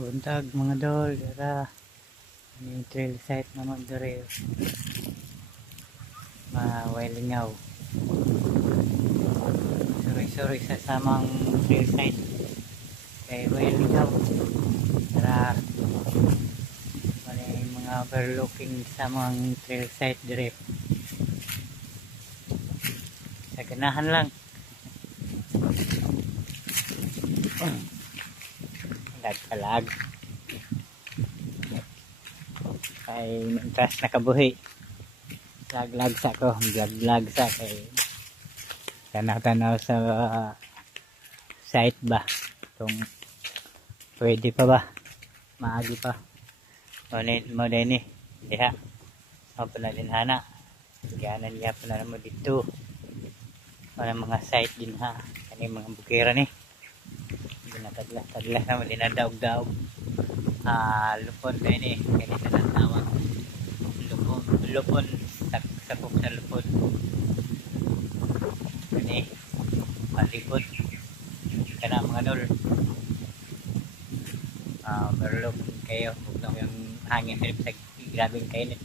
Buntag mga dol, dara. Ini trail site naman dere. Mawilingaw. Sorry sa samang trail site. Kay wilingaw. Dara. May mga overlooking sa mga trail site dere. Sa ganahan lang. Nagpalag ay mantras nakabuhi lag sa ko vlog sa kay tanaw sa site ba kung pwede pa ba maagi pa mo din eh diha mo pala din hana ganan niya pala mo dito wala mga site din ha kani mga bukira ni tadlas na dinadaog-daog lupon na yun eh ganito na tawag lupon sakop na lupon gani malipot ka na mga dol overlook kayo huwag na yung hangin sa grabing kainit